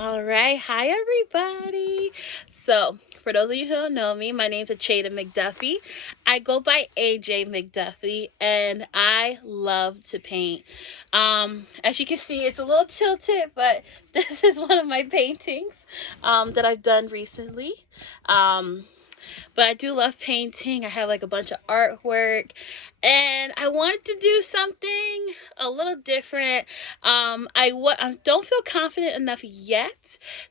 All right, hi everybody. So, for those of you who don't know me, my name's Acheta McDuffie. I go by AJ McDuffie, and I love to paint. As you can see, it's a little tilted, but this is one of my paintings that I've done recently. Um, but I do love painting. I have like a bunch of artwork, and I wanted to do something a little different. I don't feel confident enough yet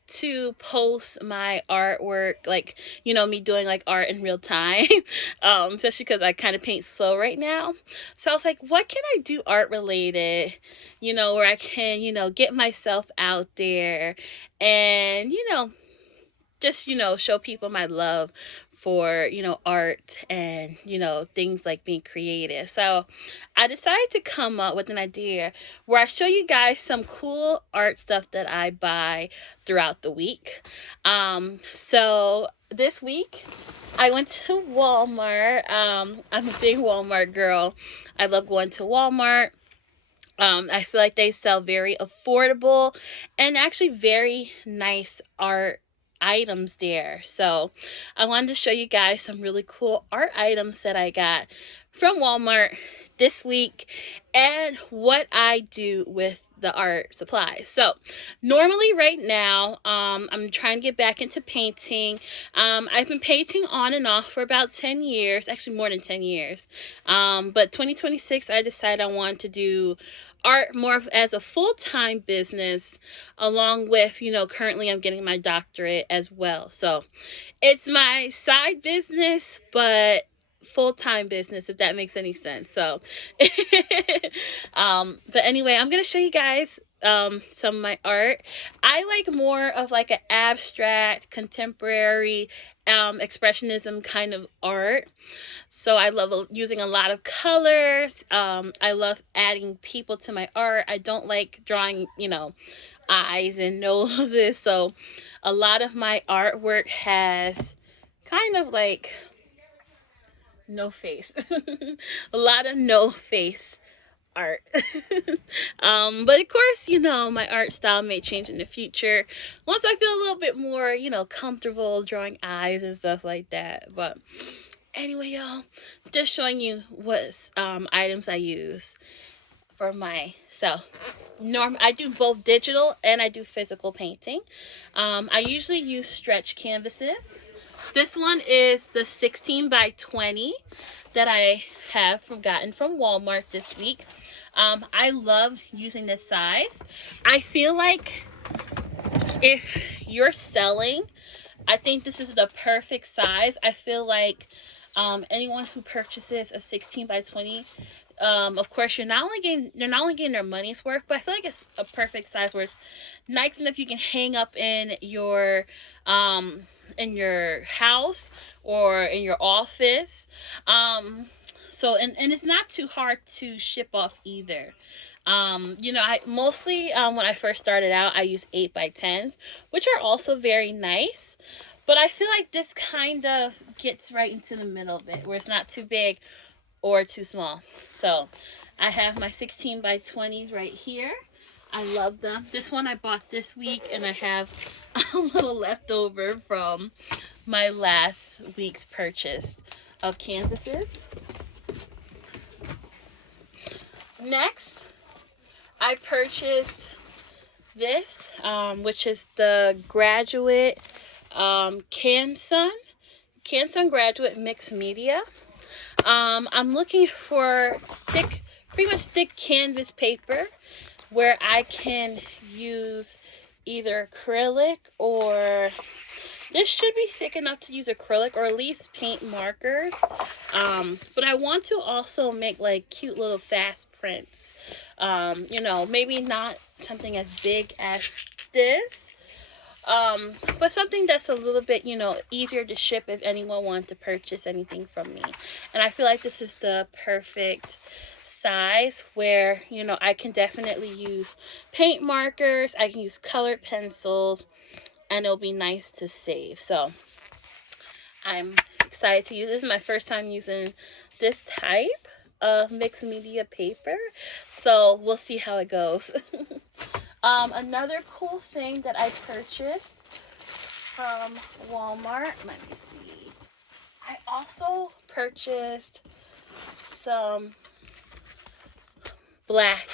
to post my artwork, like, me doing like art in real time, especially because I kind of paint slow right now. So I was like, what can I do art related, where I can, get myself out there and, just, show people my love for, art and, things like being creative. So I decided to come up with an idea where I show you guys some cool art stuff that I buy throughout the week. So this week I went to Walmart. I'm a big Walmart girl. I love going to Walmart. I feel like they sell very affordable and actually very nice art items there. So I wanted to show you guys some really cool art items that I got from Walmart this week and what I do with the art supplies. So normally right now, I'm trying to get back into painting. I've been painting on and off for about 10 years, actually more than 10 years. But 2026, I decided I wanted to do art more as a full-time business, along with, currently I'm getting my doctorate as well. So it's my side business, but full-time business, if that makes any sense. So but anyway, I'm gonna show you guys some of my art. I like more of like an abstract, contemporary, expressionism kind of art. So I love using a lot of colors. I love adding people to my art. I don't like drawing, eyes and noses. So a lot of my artwork has kind of like no face. A lot of no face art. But of course, my art style may change in the future once I feel a little bit more, comfortable drawing eyes and stuff like that. But anyway, y'all, just showing you what items I use for myself. I do both digital and I do physical painting. I usually use stretch canvases. This one is the 16 by 20 that I have gotten from Walmart this week. I love using this size. I feel like if you're selling, I think this is the perfect size. I feel like anyone who purchases a 16 by 20, of course, they're not only getting their money's worth, but I feel like it's a perfect size where it's nice enough you can hang up in your house or in your office. So and it's not too hard to ship off either. I mostly when I first started out, I used 8 by 10s, which are also very nice. But I feel like this kind of gets right into the middle of it, where it's not too big or too small. So I have my 16 by 20s right here. I love them. This one I bought this week, and I have a little leftover from my last week's purchase of canvases. Next, I purchased this, which is the Graduate Canson Graduate Mixed Media. I'm looking for pretty much thick canvas paper where I can use either acrylic, or this should be thick enough to use acrylic, or at least paint markers. But I want to also make like cute little fast prints. Maybe not something as big as this, but something that's a little bit, easier to ship if anyone wants to purchase anything from me. And I feel like this is the perfect size where, I can definitely use paint markers, I can use colored pencils, and it'll be nice to save. So I'm excited to use this. This is my first time using this type of mixed media paper, so we'll see how it goes. Another cool thing that I purchased from Walmart, let me see. I also purchased some black.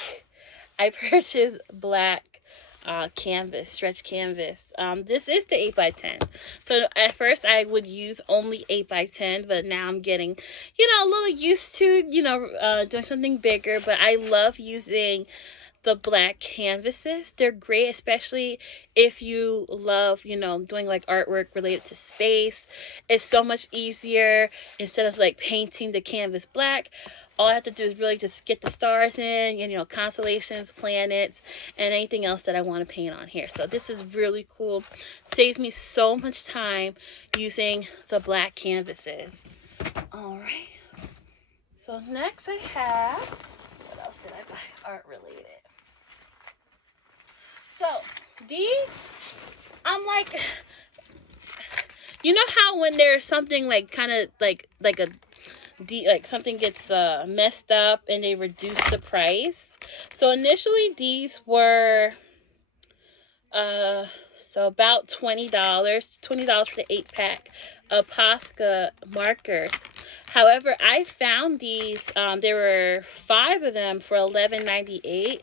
I purchased black canvas, stretch canvas. This is the 8x10. So at first I would use only 8x10, but now I'm getting, a little used to, doing something bigger. But I love using the black canvases. They're great, especially if you love, doing like artwork related to space. It's so much easier instead of like painting the canvas black. All I have to do is really just get the stars in, and, constellations, planets, and anything else that I want to paint on here. So this is really cool. Saves me so much time using the black canvases. All right. So next I have, what else did I buy? Art related. So these, I'm like, how when there's something like kind of like something gets messed up and they reduce the price. So initially these were so about $20 for the 8-pack of Posca markers. However, I found these, there were 5 of them for $11.98.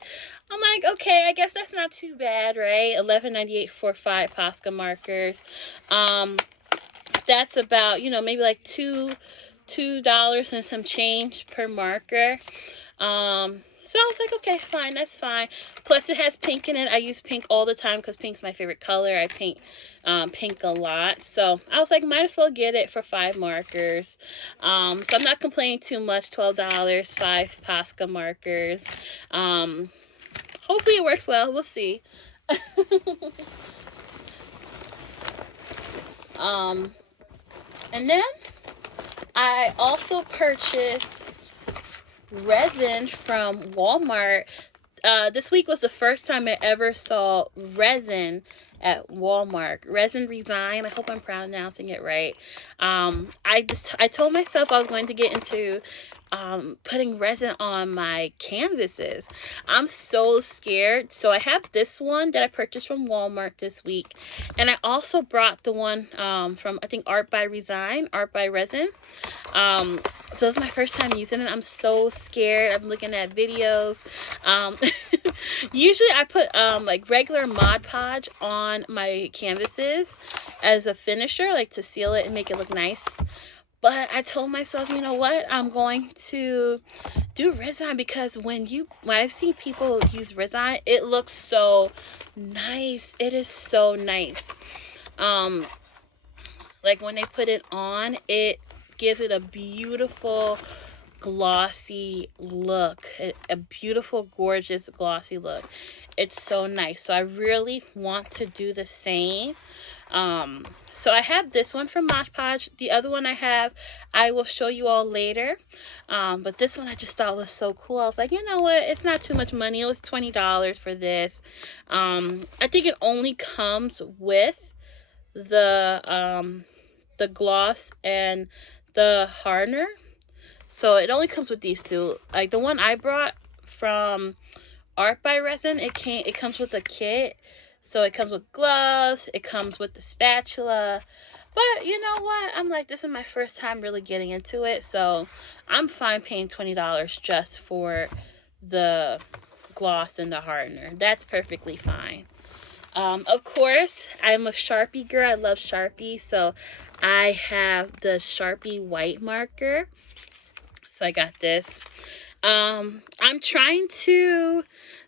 I'm like, okay, I guess that's not too bad, right? $11.98 for 5 Posca markers. That's about, maybe like $2 and some change per marker. So I was like, okay, fine, that's fine. Plus it has pink in it. I use pink all the time because pink's my favorite color. I paint pink a lot. So I was like, might as well get it for 5 markers. So I'm not complaining too much. $12, 5 Posca markers. Hopefully it works well. We'll see. And then I also purchased resin from Walmart. This week was the first time I ever saw resin at Walmart. Resin Resign. I hope I'm pronouncing it right. I told myself I was going to get into putting resin on my canvases. I'm so scared. So I have this one that I purchased from Walmart this week, and I also brought the one from, I think, Art by Resin. So it's my first time using it. I'm so scared. I'm looking at videos. Usually I put like regular Mod Podge on my canvases as a finisher, like to seal it and make it look nice. But I told myself, you know what, I'm going to do resin, because when I've seen people use resin, it looks so nice. It is so nice. Like when they put it on, it gives it a beautiful glossy look, a beautiful, gorgeous glossy look. It's so nice. So I really want to do the same. So I have this one from Mod Podge. The other one I have, I will show you all later. But this one I just thought was so cool. I was like, you know what? It's not too much money. It was $20 for this. I think it only comes with the gloss and the hardener. So it only comes with these two. Like the one I brought from Art by Resin, it comes with a kit. So it comes with gloves, it comes with the spatula. But you know what? I'm like, this is my first time really getting into it. So I'm fine paying $20 just for the gloss and the hardener. That's perfectly fine. Of course, I'm a Sharpie girl. I love Sharpie. So I have the Sharpie white marker. So I got this. I'm trying to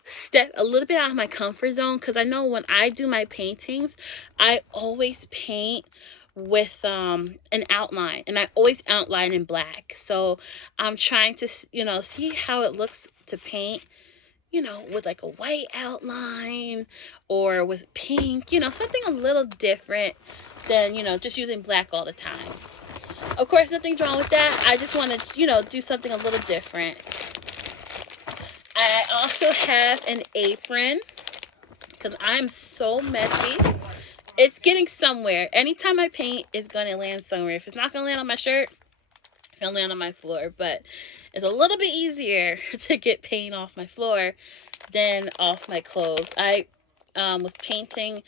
step a little bit out of my comfort zone, because I know when I do my paintings, I always paint with an outline, and I always outline in black. So I'm trying to, see how it looks to paint, with like a white outline or with pink, something a little different than, just using black all the time. Of course, nothing's wrong with that. I just want to, do something a little different. I also have an apron, because I'm so messy. It's getting somewhere. Anytime I paint, it's going to land somewhere. If it's not going to land on my shirt, it's going to land on my floor. But It's a little bit easier to get paint off my floor than off my clothes. I was painting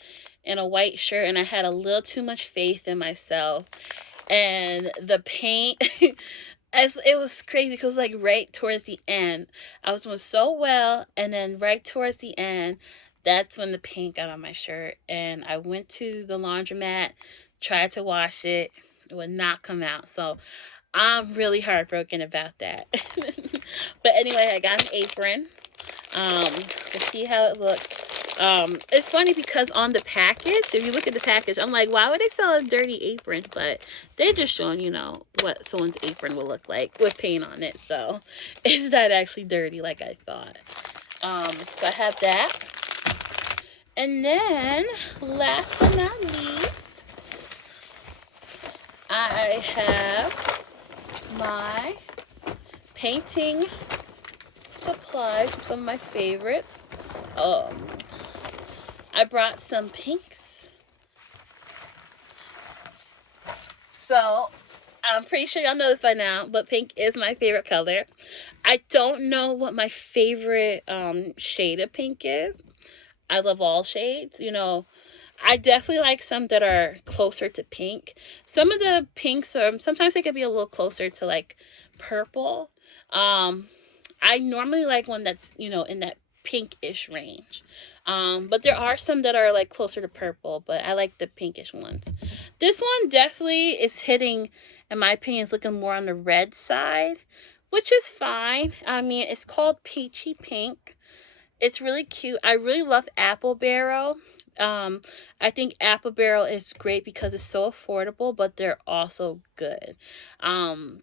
in a white shirt and I had a little too much faith in myself. And the paint, as it was crazy because like right towards the end, I was doing so well, and then right towards the end, that's when the paint got on my shirt, and I went to the laundromat, tried to wash it, it would not come out. So I'm really heartbroken about that. But anyway, I got an apron. To see how it looks. It's funny because on the package, if you look at the package, I'm like, why would they sell a dirty apron? But they're just showing, you know, what someone's apron will look like with paint on it. So it's not actually dirty like I thought. So I have that. And then, last but not least, I have my painting supplies, some of my favorites. I brought some pinks. So, I'm pretty sure y'all know this by now, but pink is my favorite color. I don't know what my favorite shade of pink is. I love all shades, you know. I definitely like some that are closer to pink. Some of the pinks are, sometimes they could be a little closer to like purple. I normally like one that's, you know, in that pinkish range. But there are some that are like closer to purple, but I like the pinkish ones. This one definitely is hitting, in my opinion, is looking more on the red side, which is fine. I mean, it's called Peachy Pink. It's really cute. I really love Apple Barrel. I think Apple Barrel is great because it's so affordable, but they're also good. And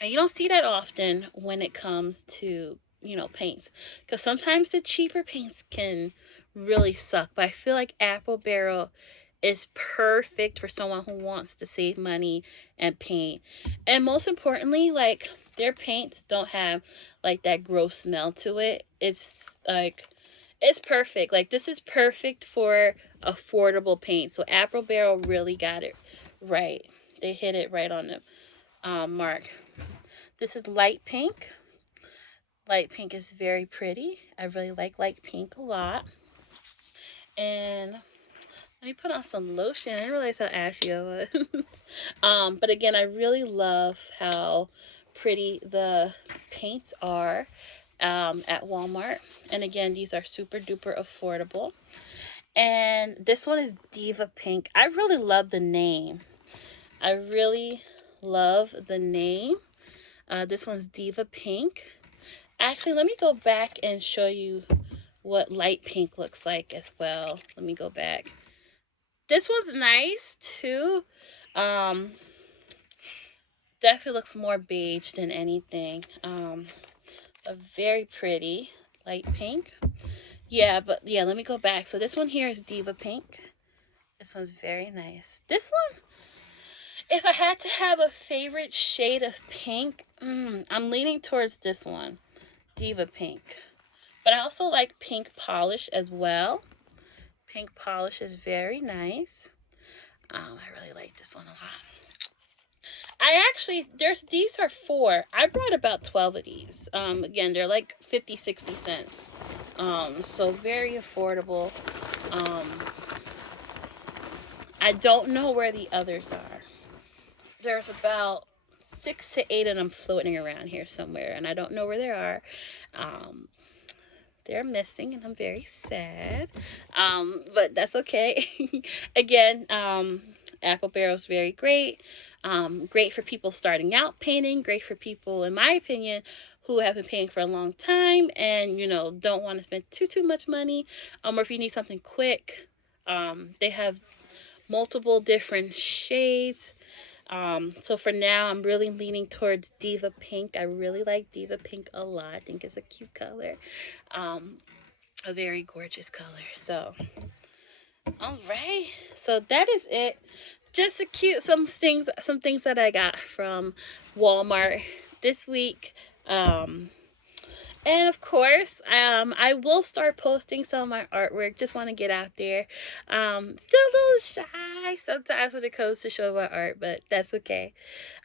you don't see that often when it comes to, you know, paints. Because sometimes the cheaper paints can really suck. But I feel like Apple Barrel is perfect for someone who wants to save money and paint. And most importantly, like, their paints don't have like that gross smell to it. It's like, it's perfect. Like, this is perfect for affordable paint. So Apple Barrel really got it right. They hit it right on the mark. This is light pink. Light pink is very pretty. I really like light pink a lot. And let me put on some lotion. I didn't realize how ashy I was. But again, I really love how pretty the paints are at Walmart. And again, these are super duper affordable. And this one is Diva Pink. I really love the name. I really love the name. This one's Diva Pink. Actually, let me go back and show you what light pink looks like as well. Let me go back. This one's nice too. Definitely looks more beige than anything. A very pretty light pink. Yeah, but yeah, let me go back. So this one here is Diva Pink. This one's very nice. This one, if I had to have a favorite shade of pink, I'm leaning towards this one, Diva Pink. But I also like pink polish as well. Pink polish is very nice. I really like this one a lot. I actually, these are 4. I brought about 12 of these. Again, they're like 50, 60 cents. So very affordable. I don't know where the others are. There's about 6 to 8 of them floating around here somewhere, and I don't know where they are. They're missing, and I'm very sad. But that's okay. Again, Apple Barrel is very great. Great for people starting out painting. Great for people, in my opinion, who have been painting for a long time and, you know, don't want to spend too much money. Or if you need something quick, they have multiple different shades. So for now, I'm really leaning towards Diva Pink. I really like Diva Pink a lot. I think it's a cute color. A very gorgeous color. So, all right. So that is it. Just a cute, some things that I got from Walmart this week. And of course, I will start posting some of my artwork. Just want to get out there. Still a little shy sometimes when it comes to showing my art, but that's okay.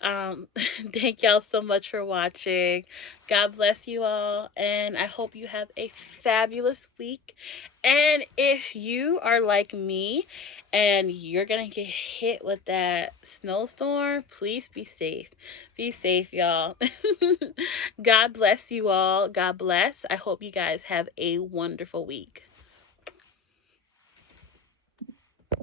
Um, thank y'all so much for watching. God bless you all, and I hope you have a fabulous week. And if you are like me and you're gonna get hit with that snowstorm, please be safe. Be safe, y'all. God bless you all. God bless. I hope you guys have a wonderful week.